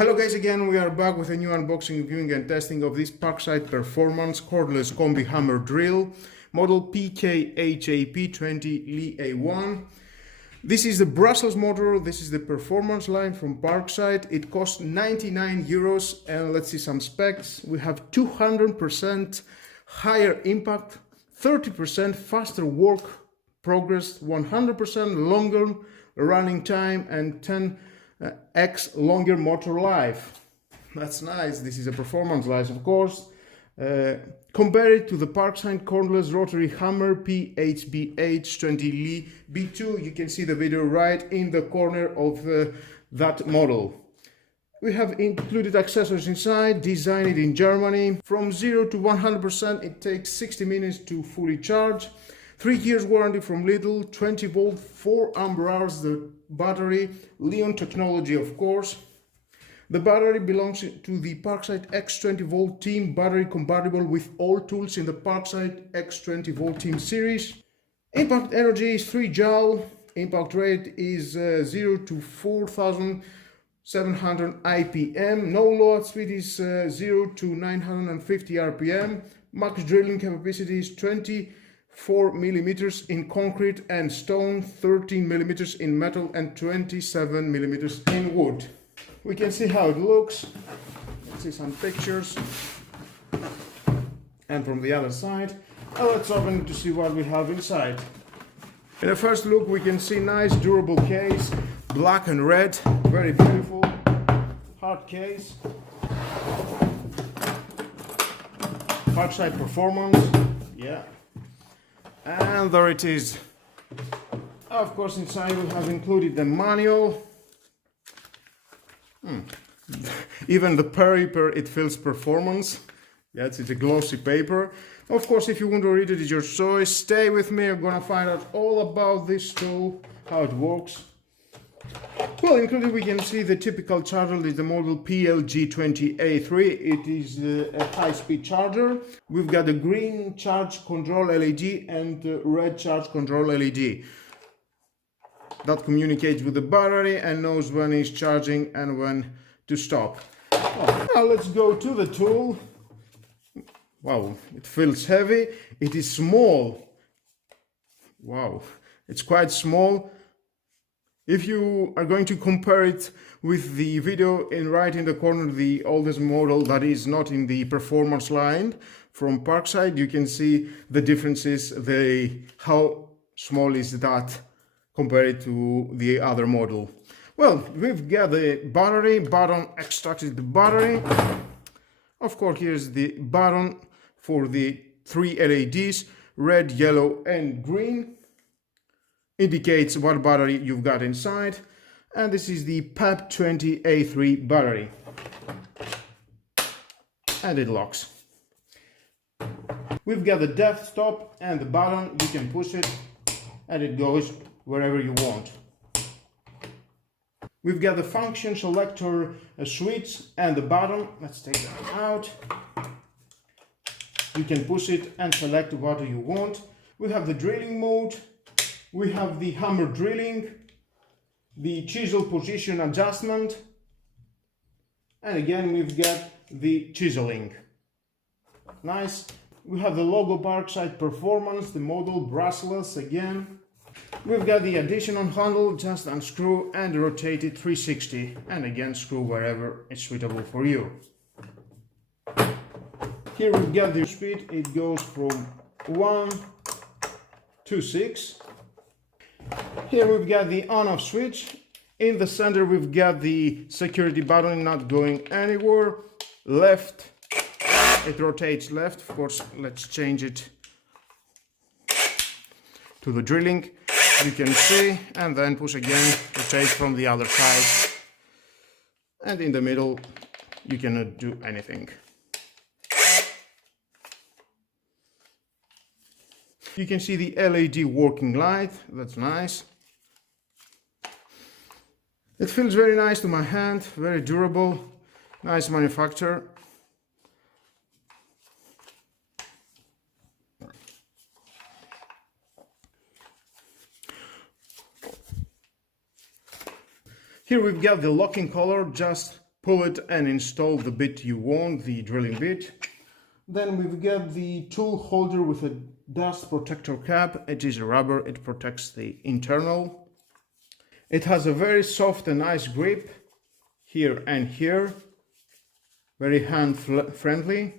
Hello guys, again we are back with a new unboxing, reviewing and testing of this Parkside Performance Cordless Combi Hammer Drill, model PKHAP 20Li-A1. This is the Brussels motor, this is the performance line from Parkside. It costs 99 euros and let's see some specs. We have 200% higher impact, 30% faster work progress, 100% longer running time and 10x longer motor life. That's nice. This is a performance line, of course. Compare it to the Parkside Cordless Rotary Hammer PHBH 20Li B2. You can see the video right in the corner of that model. We have included accessories inside, designed in Germany. From 0 to 100% it takes 60 minutes to fully charge. 3 years warranty from Lidl, 20 volt, 4 ampere hours the battery, Leon technology of course. The battery belongs to the Parkside X20 volt team, battery compatible with all tools in the Parkside X20 volt team series. Impact energy is 3 joule, impact rate is 0 to 4700 IPM, no load speed is 0 to 950 RPM, max drilling capacity is 24 millimeters in concrete and stone, 13 millimeters in metal and 27 millimeters in wood. We can see how it looks. Let's see some pictures. And from the other side, let's open it to see what we have inside. In the first look, we can see nice durable case, black and red, very beautiful, hard case. Parkside Performance, yeah. And there it is. Of course, inside we have included the manual. Even the paper, it feels performance. Yes, it's a glossy paper. Of course, if you want to read it, it's your choice. Stay with me, I'm gonna find out all about this tool, how it works. Well, included we can see the typical charger is the model PLG20A3. It is a high-speed charger. We've got the green charge control LED and red charge control LED. That communicates with the battery and knows when it's charging and when to stop. Well, now let's go to the tool. Wow, it feels heavy. It is small. Wow, it's quite small. If you are going to compare it with the video right in the corner, the oldest model that is not in the performance line from Parkside, you can see the differences, how small is that compared to the other model. Well, we've got the battery, button extracted the battery. Of course, here's the button for the 3 LEDs, red, yellow and green. Indicates what battery you've got inside. And this is the PAB20A3 battery. And it locks. We've got the desktop and the button. You can push it and it goes wherever you want. We've got the function selector switch and the button. Let's take that out. You can push it and select what you want. We have the drilling mode. We have the hammer drilling, the chisel position adjustment, and again we've got the chiseling. Nice. We have the logo Parkside Performance, the model Brussels again. We've got the additional handle, just unscrew and rotate it 360, and again screw wherever it's suitable for you. Here we've got the speed, it goes from 1 to 6. Here we've got the on-off switch. In the center we've got the security button not going anywhere. Left, it rotates left. Of course, let's change it to the drilling. You can see, and then push again, rotate from the other side. And in the middle, you cannot do anything. You can see the LED working light, that's nice. It feels very nice to my hand, very durable, nice manufacture. Here we've got the locking collar, just pull it and install the bit you want, the drilling bit. Then we've got the tool holder with a dust protector cap. It is rubber, it protects the internal. It has a very soft and nice grip here and here, very hand friendly.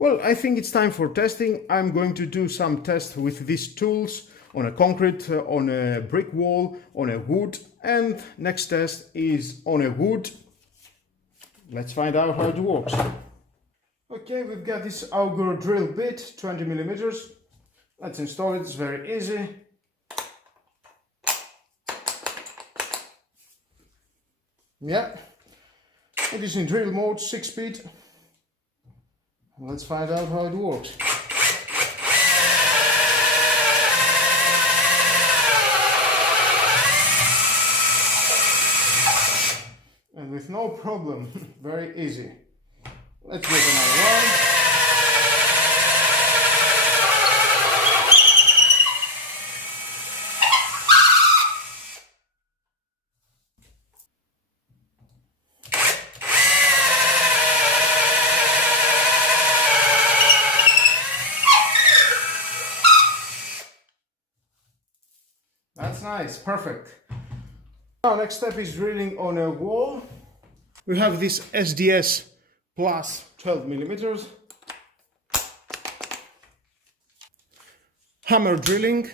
Well, I think it's time for testing. I'm going to do some tests with these tools on a concrete, on a brick wall, on a wood, and next test is on a wood. Let's find out how it works. Okay, we've got this auger drill bit, 20 millimeters. Let's install it, it's very easy. Yeah, it is in drill mode, 6 speed. Let's find out how it works. And with no problem, very easy. Let's get another one. That's nice, perfect. Now next step is drilling on a wall. We have this SDS plus 12 millimeters. Hammer drilling.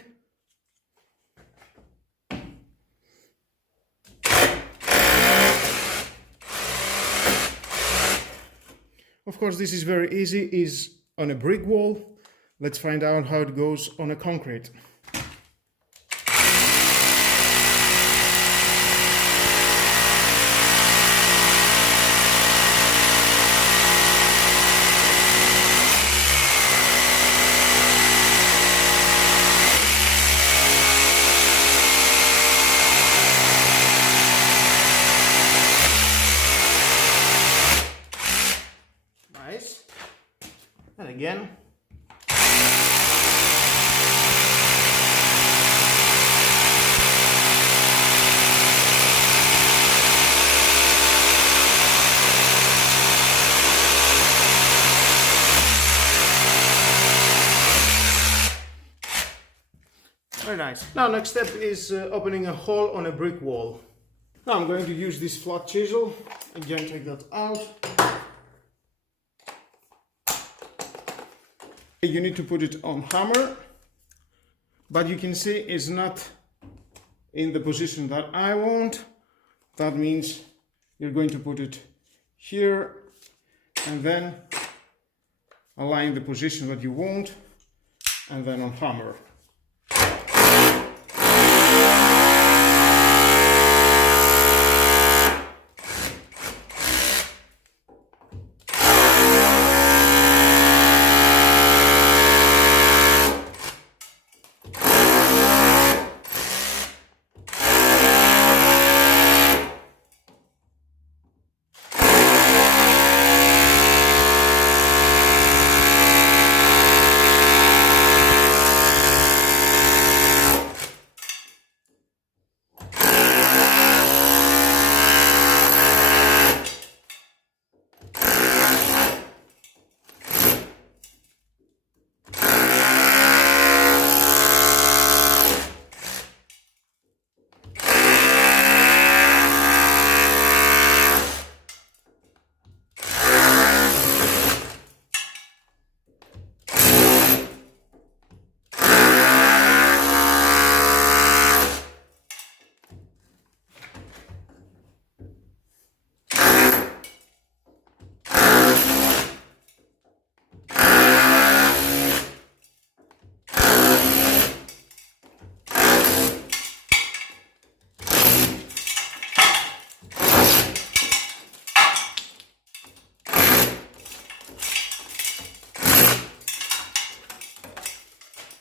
Of course, this is very easy, is on a brick wall. Let's find out how it goes on a concrete. Nice. And again. Very nice. Now next step is opening a hole on a brick wall. Now I'm going to use this flat chisel. Again, take that out. You need to put it on hammer, but you can see it's not in the position that I want. That means you're going to put it here and then align the position that you want and then on hammer.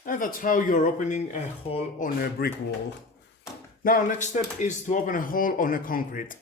And that's how you're opening a hole on a brick wall. Now, next step is to open a hole on a concrete.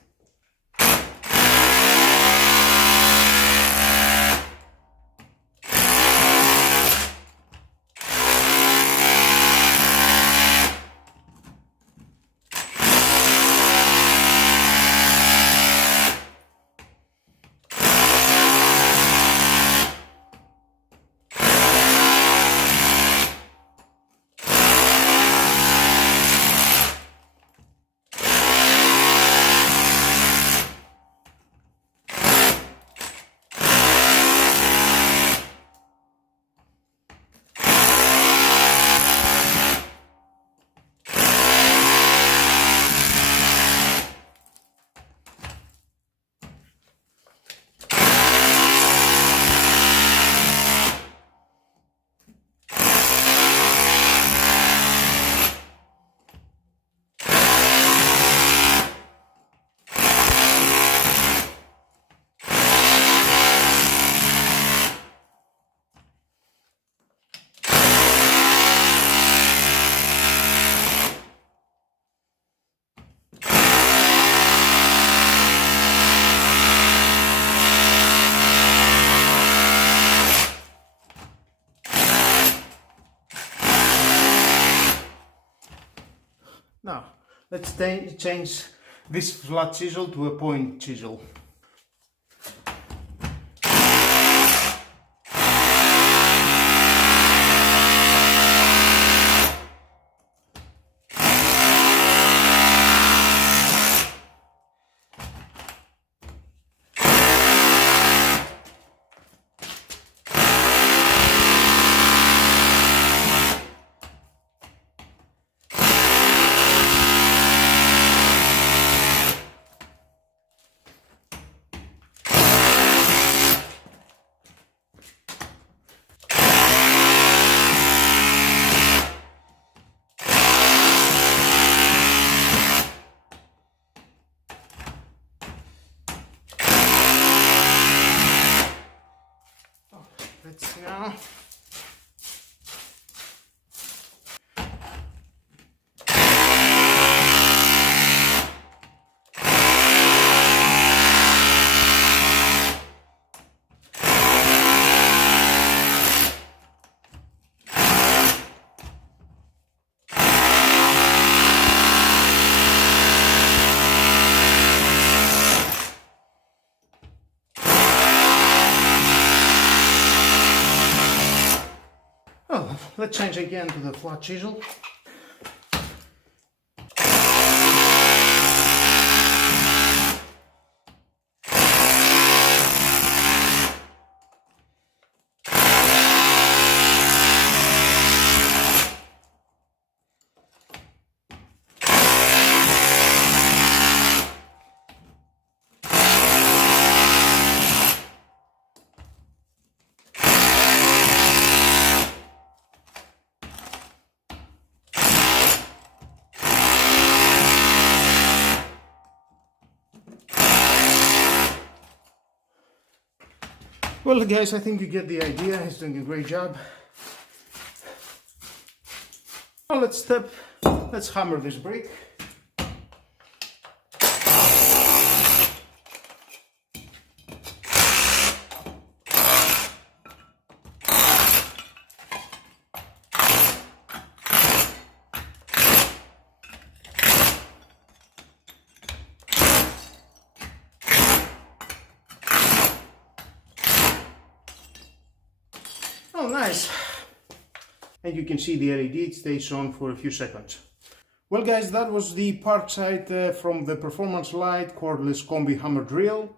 let's change this flat chisel to a point chisel. Let's see now. Oh, let's change again to the flat chisel. Well guys, I think you get the idea. He's doing a great job. Now let's hammer this brick. Oh, nice. And you can see the LED, it stays on for a few seconds. Well guys, that was the Parkside from the Performance Light Cordless Combi Hammer Drill.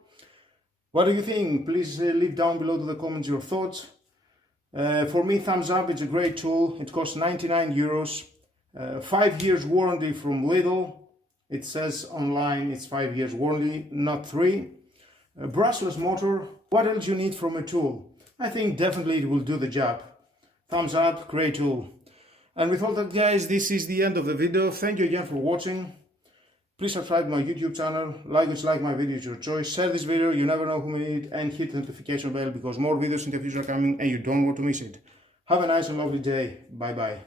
What do you think? Please leave down below to the comments your thoughts. For me, thumbs up, it's a great tool. It costs 99 euros. 5 years warranty from Lidl. It says online it's 5 years warranty, not 3. A brushless motor. What else you need from a tool? I think definitely it will do the job. Thumbs up, great tool. And with all that guys, this is the end of the video. Thank you again for watching. Please subscribe to my YouTube channel, like my videos, your choice. Share this video, you never know who may need it, and hit the notification bell because more videos in the future are coming and you don't want to miss it. Have a nice and lovely day. Bye bye.